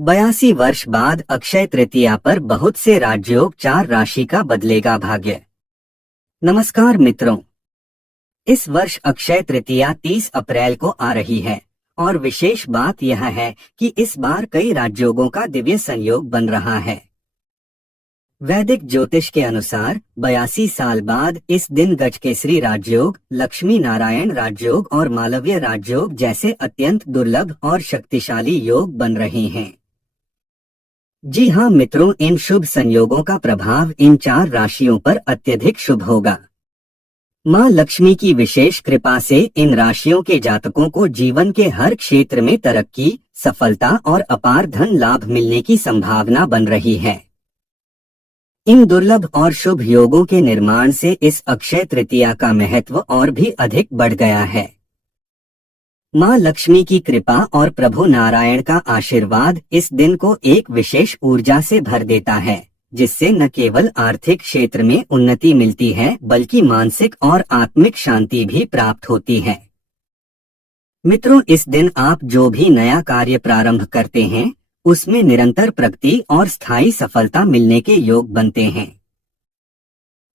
82 वर्ष बाद अक्षय तृतीया पर बहुत से राजयोग 4 राशि का बदलेगा भाग्य। नमस्कार मित्रों, इस वर्ष अक्षय तृतीया 30 अप्रैल को आ रही है और विशेष बात यह है कि इस बार कई राजयोगों का दिव्य संयोग बन रहा है। वैदिक ज्योतिष के अनुसार 82 साल बाद इस दिन गजकेसरी राजयोग, लक्ष्मी नारायण राजयोग और मालव्य राजयोग जैसे अत्यंत दुर्लभ और शक्तिशाली योग बन रहे हैं। जी हाँ मित्रों, इन शुभ संयोगों का प्रभाव इन 4 राशियों पर अत्यधिक शुभ होगा। माँ लक्ष्मी की विशेष कृपा से इन राशियों के जातकों को जीवन के हर क्षेत्र में तरक्की, सफलता और अपार धन लाभ मिलने की संभावना बन रही है। इन दुर्लभ और शुभ योगों के निर्माण से इस अक्षय तृतीया का महत्व और भी अधिक बढ़ गया है। माँ लक्ष्मी की कृपा और प्रभु नारायण का आशीर्वाद इस दिन को एक विशेष ऊर्जा से भर देता है, जिससे न केवल आर्थिक क्षेत्र में उन्नति मिलती है बल्कि मानसिक और आत्मिक शांति भी प्राप्त होती है। मित्रों, इस दिन आप जो भी नया कार्य प्रारंभ करते हैं उसमें निरंतर प्रगति और स्थायी सफलता मिलने के योग बनते हैं।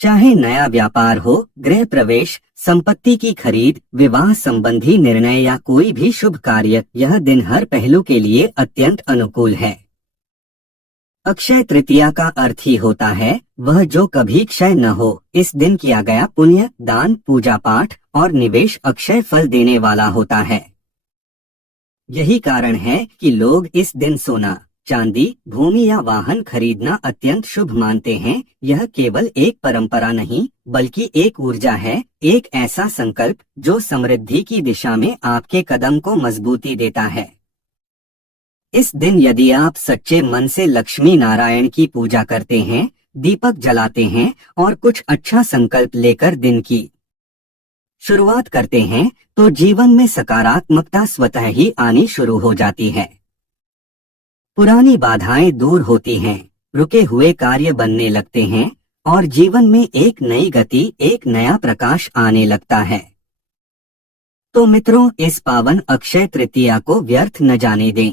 चाहे नया व्यापार हो, गृह प्रवेश, संपत्ति की खरीद, विवाह संबंधी निर्णय या कोई भी शुभ कार्य, यह दिन हर पहलू के लिए अत्यंत अनुकूल है। अक्षय तृतीया का अर्थ ही होता है वह जो कभी क्षय न हो। इस दिन किया गया पुण्य, दान, पूजा पाठ और निवेश अक्षय फल देने वाला होता है। यही कारण है कि लोग इस दिन सोना, चांदी, भूमि या वाहन खरीदना अत्यंत शुभ मानते हैं। यह केवल एक परंपरा नहीं बल्कि एक ऊर्जा है, एक ऐसा संकल्प जो समृद्धि की दिशा में आपके कदम को मजबूती देता है। इस दिन यदि आप सच्चे मन से लक्ष्मी नारायण की पूजा करते हैं, दीपक जलाते हैं और कुछ अच्छा संकल्प लेकर दिन की शुरुआत करते हैं तो जीवन में सकारात्मकता स्वतः ही आनी शुरू हो जाती है। पुरानी बाधाएं दूर होती हैं, रुके हुए कार्य बनने लगते हैं और जीवन में एक नई गति, एक नया प्रकाश आने लगता है। तो मित्रों, इस पावन अक्षय तृतीया को व्यर्थ न जाने दें।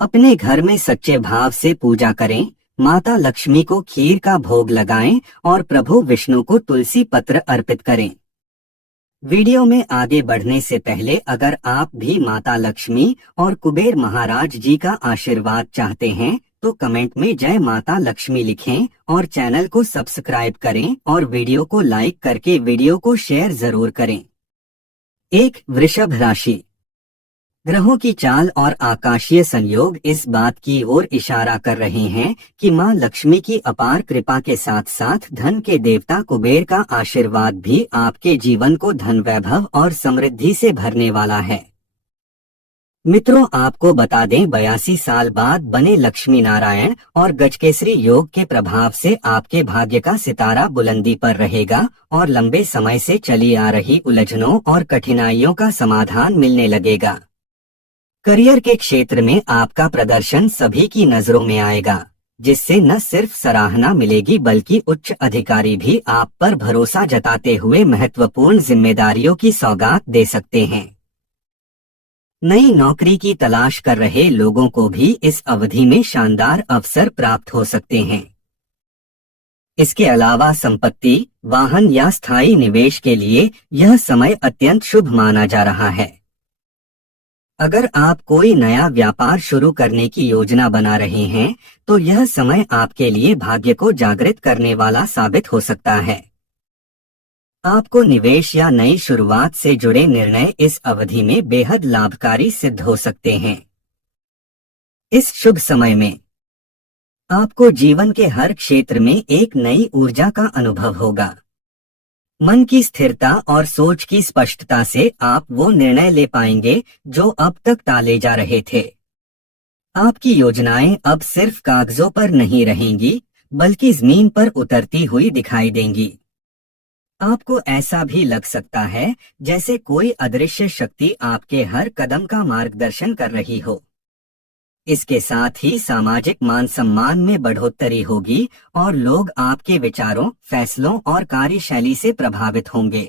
अपने घर में सच्चे भाव से पूजा करें, माता लक्ष्मी को खीर का भोग लगाएं और प्रभु विष्णु को तुलसी पत्र अर्पित करें। वीडियो में आगे बढ़ने से पहले अगर आप भी माता लक्ष्मी और कुबेर महाराज जी का आशीर्वाद चाहते हैं तो कमेंट में जय माता लक्ष्मी लिखें और चैनल को सब्सक्राइब करें और वीडियो को लाइक करके वीडियो को शेयर जरूर करें। 1. वृषभ राशि। ग्रहों की चाल और आकाशीय संयोग इस बात की ओर इशारा कर रहे हैं कि मां लक्ष्मी की अपार कृपा के साथ साथ धन के देवता कुबेर का आशीर्वाद भी आपके जीवन को धन, वैभव और समृद्धि से भरने वाला है। मित्रों, आपको बता दें 82 साल बाद बने लक्ष्मी नारायण और गजकेसरी योग के प्रभाव से आपके भाग्य का सितारा बुलंदी पर रहेगा और लंबे समय से चली आ रही उलझनों और कठिनाइयों का समाधान मिलने लगेगा। करियर के क्षेत्र में आपका प्रदर्शन सभी की नजरों में आएगा, जिससे न सिर्फ सराहना मिलेगी बल्कि उच्च अधिकारी भी आप पर भरोसा जताते हुए महत्वपूर्ण जिम्मेदारियों की सौगात दे सकते हैं। नई नौकरी की तलाश कर रहे लोगों को भी इस अवधि में शानदार अवसर प्राप्त हो सकते हैं। इसके अलावा संपत्ति, वाहन या स्थायी निवेश के लिए यह समय अत्यंत शुभ माना जा रहा है। अगर आप कोई नया व्यापार शुरू करने की योजना बना रहे हैं तो यह समय आपके लिए भाग्य को जागृत करने वाला साबित हो सकता है। आपको निवेश या नई शुरुआत से जुड़े निर्णय इस अवधि में बेहद लाभकारी सिद्ध हो सकते हैं। इस शुभ समय में आपको जीवन के हर क्षेत्र में एक नई ऊर्जा का अनुभव होगा। मन की स्थिरता और सोच की स्पष्टता से आप वो निर्णय ले पाएंगे जो अब तक टाले जा रहे थे। आपकी योजनाएं अब सिर्फ कागजों पर नहीं रहेंगी बल्कि जमीन पर उतरती हुई दिखाई देंगी। आपको ऐसा भी लग सकता है जैसे कोई अदृश्य शक्ति आपके हर कदम का मार्गदर्शन कर रही हो। इसके साथ ही सामाजिक मान सम्मान में बढ़ोतरी होगी और लोग आपके विचारों, फैसलों और कार्यशैली से प्रभावित होंगे।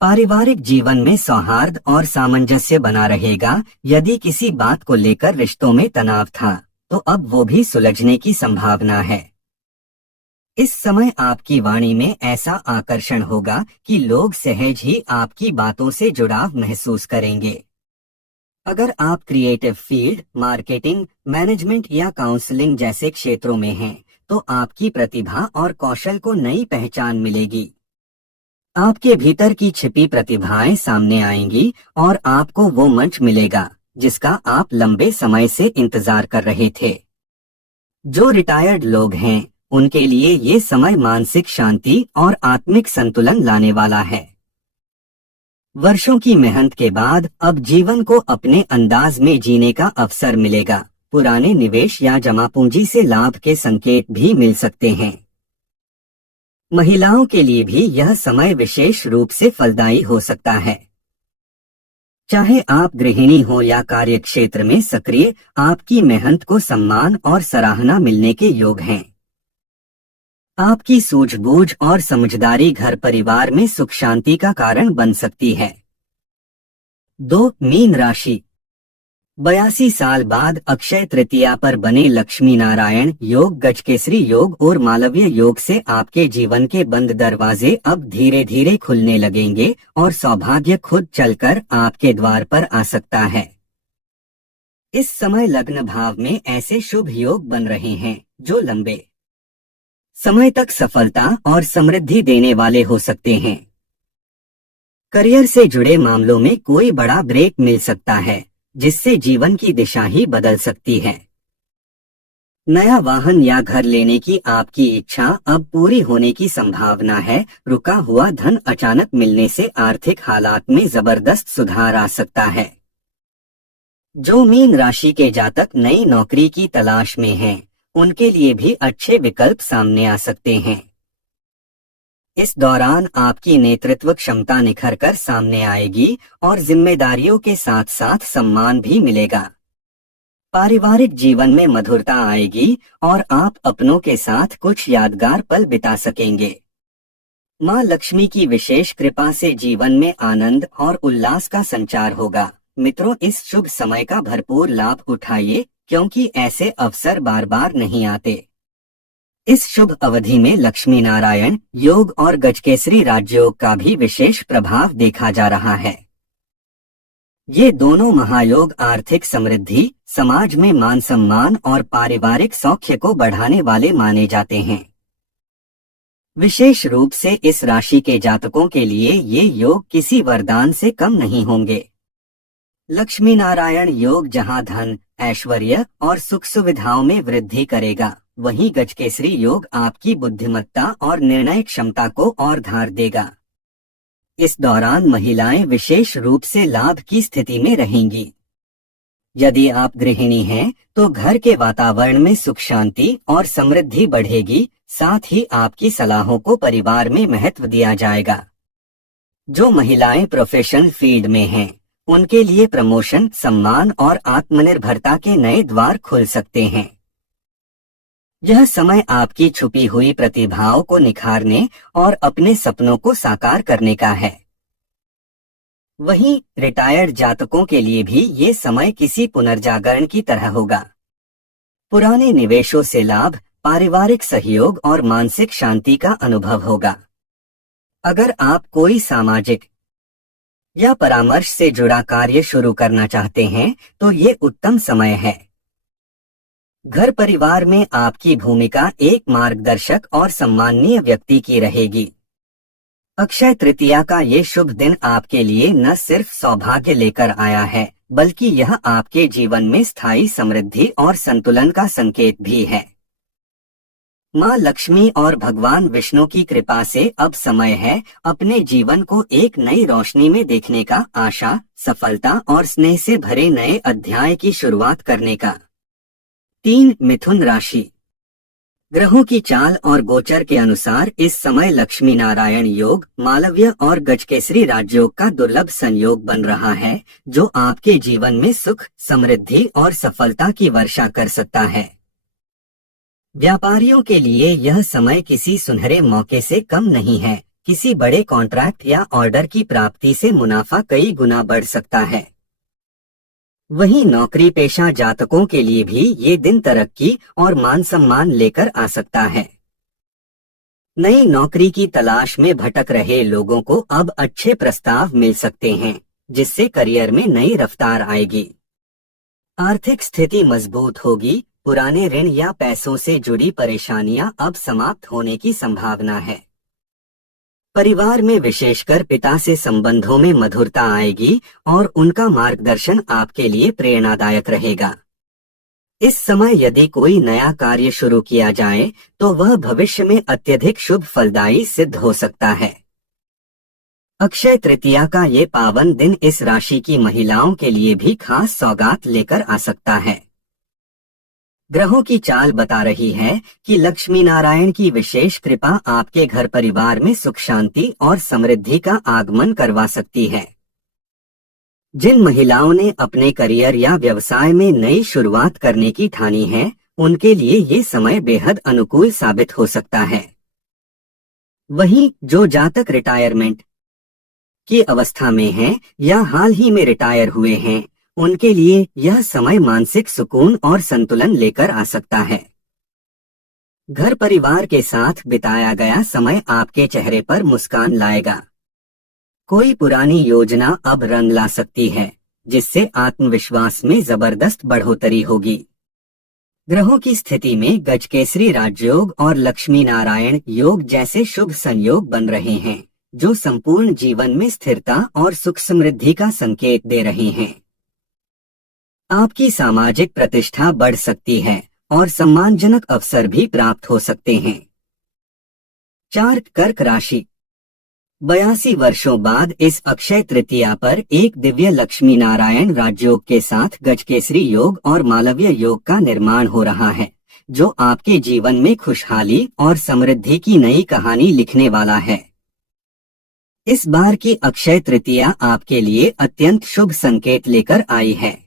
पारिवारिक जीवन में सौहार्द और सामंजस्य बना रहेगा। यदि किसी बात को लेकर रिश्तों में तनाव था, तो अब वो भी सुलझने की संभावना है। इस समय आपकी वाणी में ऐसा आकर्षण होगा कि लोग सहज ही आपकी बातों से जुड़ाव महसूस करेंगे। अगर आप क्रिएटिव फील्ड, मार्केटिंग, मैनेजमेंट या काउंसलिंग जैसे क्षेत्रों में हैं, तो आपकी प्रतिभा और कौशल को नई पहचान मिलेगी। आपके भीतर की छिपी प्रतिभाएं सामने आएंगी और आपको वो मंच मिलेगा जिसका आप लंबे समय से इंतजार कर रहे थे। जो रिटायर्ड लोग हैं, उनके लिए ये समय मानसिक शांति और आत्मिक संतुलन लाने वाला है। वर्षों की मेहनत के बाद अब जीवन को अपने अंदाज में जीने का अवसर मिलेगा। पुराने निवेश या जमा पूंजी से लाभ के संकेत भी मिल सकते हैं। महिलाओं के लिए भी यह समय विशेष रूप से फलदायी हो सकता है। चाहे आप गृहिणी हो या कार्यक्षेत्र में सक्रिय, आपकी मेहनत को सम्मान और सराहना मिलने के योग हैं। आपकी सूझबूझ और समझदारी घर परिवार में सुख शांति का कारण बन सकती है। 2. मीन राशि। 82 साल बाद अक्षय तृतीया पर बने लक्ष्मी नारायण योग, गजकेसरी योग और मालवीय योग से आपके जीवन के बंद दरवाजे अब धीरे धीरे खुलने लगेंगे और सौभाग्य खुद चलकर आपके द्वार पर आ सकता है। इस समय लग्न भाव में ऐसे शुभ योग बन रहे हैं जो लंबे समय तक सफलता और समृद्धि देने वाले हो सकते हैं। करियर से जुड़े मामलों में कोई बड़ा ब्रेक मिल सकता है, जिससे जीवन की दिशा ही बदल सकती है। नया वाहन या घर लेने की आपकी इच्छा अब पूरी होने की संभावना है। रुका हुआ धन अचानक मिलने से आर्थिक हालात में जबरदस्त सुधार आ सकता है। जो मीन राशि के जातक नई नौकरी की तलाश में हैं, उनके लिए भी अच्छे विकल्प सामने आ सकते हैं। इस दौरान आपकी नेतृत्व क्षमता निखर कर सामने आएगी और जिम्मेदारियों के साथ साथ सम्मान भी मिलेगा। पारिवारिक जीवन में मधुरता आएगी और आप अपनों के साथ कुछ यादगार पल बिता सकेंगे। मां लक्ष्मी की विशेष कृपा से जीवन में आनंद और उल्लास का संचार होगा। मित्रों, इस शुभ समय का भरपूर लाभ उठाइए, क्योंकि ऐसे अवसर बार बार नहीं आते। इस शुभ अवधि में लक्ष्मी नारायण योग और गजकेसरी राजयोग का भी विशेष प्रभाव देखा जा रहा है। ये दोनों महायोग आर्थिक समृद्धि, समाज में मान सम्मान और पारिवारिक सौख्य को बढ़ाने वाले माने जाते हैं। विशेष रूप से इस राशि के जातकों के लिए ये योग किसी वरदान से कम नहीं होंगे। लक्ष्मी नारायण योग जहां धन, ऐश्वर्य और सुख सुविधाओं में वृद्धि करेगा, वहीं गजकेसरी योग आपकी बुद्धिमत्ता और निर्णय क्षमता को और धार देगा। इस दौरान महिलाएं विशेष रूप से लाभ की स्थिति में रहेंगी। यदि आप गृहिणी हैं, तो घर के वातावरण में सुख शांति और समृद्धि बढ़ेगी। साथ ही आपकी सलाहों को परिवार में महत्व दिया जाएगा। जो महिलाएं प्रोफेशनल फील्ड में हैं, उनके लिए प्रमोशन, सम्मान और आत्मनिर्भरता के नए द्वार खुल सकते हैं। यह समय आपकी छुपी हुई प्रतिभाओं को निखारने और अपने सपनों को साकार करने का है। वहीं रिटायर्ड जातकों के लिए भी ये समय किसी पुनर्जागरण की तरह होगा। पुराने निवेशों से लाभ, पारिवारिक सहयोग और मानसिक शांति का अनुभव होगा। अगर आप कोई सामाजिक या परामर्श से जुड़ा कार्य शुरू करना चाहते हैं, तो ये उत्तम समय है। घर परिवार में आपकी भूमिका एक मार्गदर्शक और सम्माननीय व्यक्ति की रहेगी। अक्षय तृतीया का ये शुभ दिन आपके लिए न सिर्फ सौभाग्य लेकर आया है, बल्कि यह आपके जीवन में स्थायी समृद्धि और संतुलन का संकेत भी है। मां लक्ष्मी और भगवान विष्णु की कृपा से अब समय है अपने जीवन को एक नई रोशनी में देखने का, आशा, सफलता और स्नेह से भरे नए अध्याय की शुरुआत करने का। 3. मिथुन राशि। ग्रहों की चाल और गोचर के अनुसार इस समय लक्ष्मी नारायण योग, मालवीय और गजकेसरी राजयोग का दुर्लभ संयोग बन रहा है, जो आपके जीवन में सुख, समृद्धि और सफलता की वर्षा कर सकता है। व्यापारियों के लिए यह समय किसी सुनहरे मौके से कम नहीं है, किसी बड़े कॉन्ट्रैक्ट या ऑर्डर की प्राप्ति से मुनाफा कई गुना बढ़ सकता है। वहीं नौकरी पेशा जातकों के लिए भी ये दिन तरक्की और मान सम्मान लेकर आ सकता है। नई नौकरी की तलाश में भटक रहे लोगों को अब अच्छे प्रस्ताव मिल सकते हैं, जिससे करियर में नई रफ्तार आएगी। आर्थिक स्थिति मजबूत होगी, पुराने ऋण या पैसों से जुड़ी परेशानियां अब समाप्त होने की संभावना है। परिवार में विशेषकर पिता से संबंधों में मधुरता आएगी और उनका मार्गदर्शन आपके लिए प्रेरणादायक रहेगा। इस समय यदि कोई नया कार्य शुरू किया जाए तो वह भविष्य में अत्यधिक शुभ फलदायी सिद्ध हो सकता है। अक्षय तृतीया का ये पावन दिन इस राशि की महिलाओं के लिए भी खास सौगात लेकर आ सकता है। ग्रहों की चाल बता रही है कि लक्ष्मी नारायण की विशेष कृपा आपके घर परिवार में सुख शांति और समृद्धि का आगमन करवा सकती है। जिन महिलाओं ने अपने करियर या व्यवसाय में नई शुरुआत करने की ठानी है, उनके लिए ये समय बेहद अनुकूल साबित हो सकता है। वहीं जो जातक रिटायरमेंट की अवस्था में हैं या हाल ही में रिटायर हुए हैं, उनके लिए यह समय मानसिक सुकून और संतुलन लेकर आ सकता है। घर परिवार के साथ बिताया गया समय आपके चेहरे पर मुस्कान लाएगा। कोई पुरानी योजना अब रंग ला सकती है, जिससे आत्मविश्वास में जबरदस्त बढ़ोतरी होगी। ग्रहों की स्थिति में गजकेसरी राजयोग और लक्ष्मी नारायण योग जैसे शुभ संयोग बन रहे हैं, जो संपूर्ण जीवन में स्थिरता और सुख समृद्धि का संकेत दे रहे हैं। आपकी सामाजिक प्रतिष्ठा बढ़ सकती है और सम्मानजनक अवसर भी प्राप्त हो सकते हैं। 4 कर्क राशि। 82 वर्षों बाद इस अक्षय तृतीया पर एक दिव्य लक्ष्मी नारायण राजयोग के साथ गजकेसरी योग और मालव्य योग का निर्माण हो रहा है, जो आपके जीवन में खुशहाली और समृद्धि की नई कहानी लिखने वाला है। इस बार की अक्षय तृतीया आपके लिए अत्यंत शुभ संकेत लेकर आई है।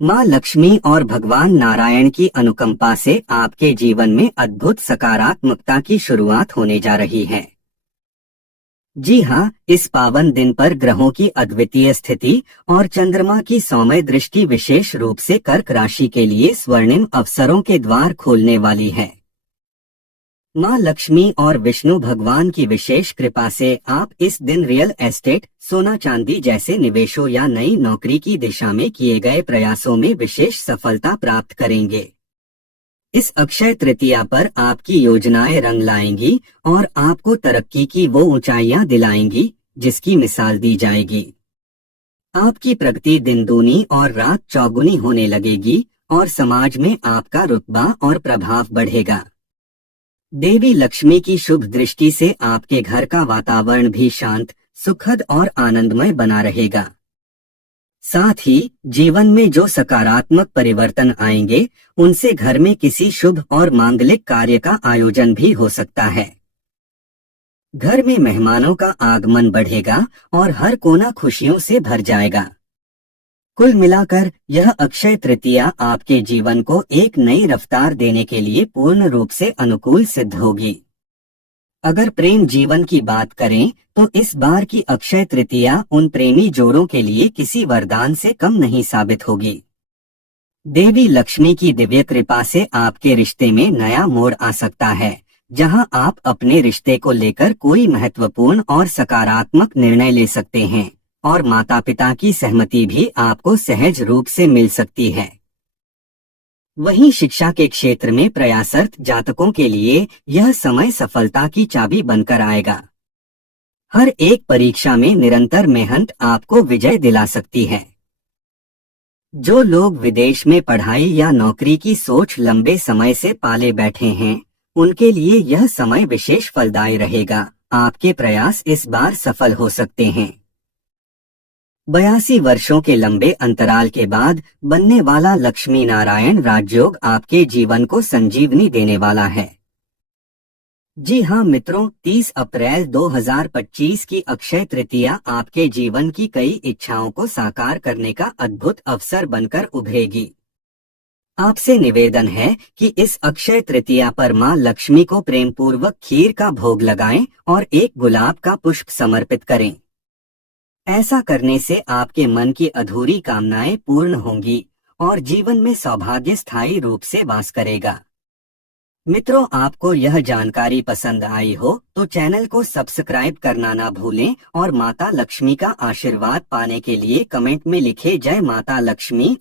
माँ लक्ष्मी और भगवान नारायण की अनुकंपा से आपके जीवन में अद्भुत सकारात्मकता की शुरुआत होने जा रही है। जी हाँ, इस पावन दिन पर ग्रहों की अद्वितीय स्थिति और चंद्रमा की सौम्य दृष्टि विशेष रूप से कर्क राशि के लिए स्वर्णिम अवसरों के द्वार खोलने वाली है। माँ लक्ष्मी और विष्णु भगवान की विशेष कृपा से आप इस दिन रियल एस्टेट, सोना चांदी जैसे निवेशों या नई नौकरी की दिशा में किए गए प्रयासों में विशेष सफलता प्राप्त करेंगे। इस अक्षय तृतीया पर आपकी योजनाएं रंग लाएंगी और आपको तरक्की की वो ऊंचाइयां दिलाएंगी, जिसकी मिसाल दी जाएगी। आपकी प्रगति दिन दूनी और रात चौगुनी होने लगेगी और समाज में आपका रुतबा और प्रभाव बढ़ेगा। देवी लक्ष्मी की शुभ दृष्टि से आपके घर का वातावरण भी शांत, सुखद और आनंदमय बना रहेगा। साथ ही जीवन में जो सकारात्मक परिवर्तन आएंगे, उनसे घर में किसी शुभ और मांगलिक कार्य का आयोजन भी हो सकता है। घर में मेहमानों का आगमन बढ़ेगा और हर कोना खुशियों से भर जाएगा। कुल मिलाकर यह अक्षय तृतीया आपके जीवन को एक नई रफ्तार देने के लिए पूर्ण रूप से अनुकूल सिद्ध होगी। अगर प्रेम जीवन की बात करें तो इस बार की अक्षय तृतीया उन प्रेमी जोड़ों के लिए किसी वरदान से कम नहीं साबित होगी। देवी लक्ष्मी की दिव्य कृपा से आपके रिश्ते में नया मोड़ आ सकता है, जहां आप अपने रिश्ते को लेकर कोई महत्वपूर्ण और सकारात्मक निर्णय ले सकते हैं और माता पिता की सहमति भी आपको सहज रूप से मिल सकती है। वहीं शिक्षा के क्षेत्र में प्रयासरत जातकों के लिए यह समय सफलता की चाबी बनकर आएगा। हर एक परीक्षा में निरंतर मेहनत आपको विजय दिला सकती है। जो लोग विदेश में पढ़ाई या नौकरी की सोच लंबे समय से पाले बैठे हैं, उनके लिए यह समय विशेष फलदायी रहेगा। आपके प्रयास इस बार सफल हो सकते हैं। 82 वर्षों के लंबे अंतराल के बाद बनने वाला लक्ष्मी नारायण राजयोग आपके जीवन को संजीवनी देने वाला है। जी हाँ मित्रों, 30 अप्रैल 2025 की अक्षय तृतीया आपके जीवन की कई इच्छाओं को साकार करने का अद्भुत अवसर बनकर उभरेगी। आपसे निवेदन है कि इस अक्षय तृतीया पर मां लक्ष्मी को प्रेम पूर्वक खीर का भोग लगाएं और एक गुलाब का पुष्प समर्पित करें। ऐसा करने से आपके मन की अधूरी कामनाएं पूर्ण होंगी और जीवन में सौभाग्य स्थायी रूप से वास करेगा। मित्रों, आपको यह जानकारी पसंद आई हो तो चैनल को सब्सक्राइब करना ना भूलें और माता लक्ष्मी का आशीर्वाद पाने के लिए कमेंट में लिखें जय माता लक्ष्मी।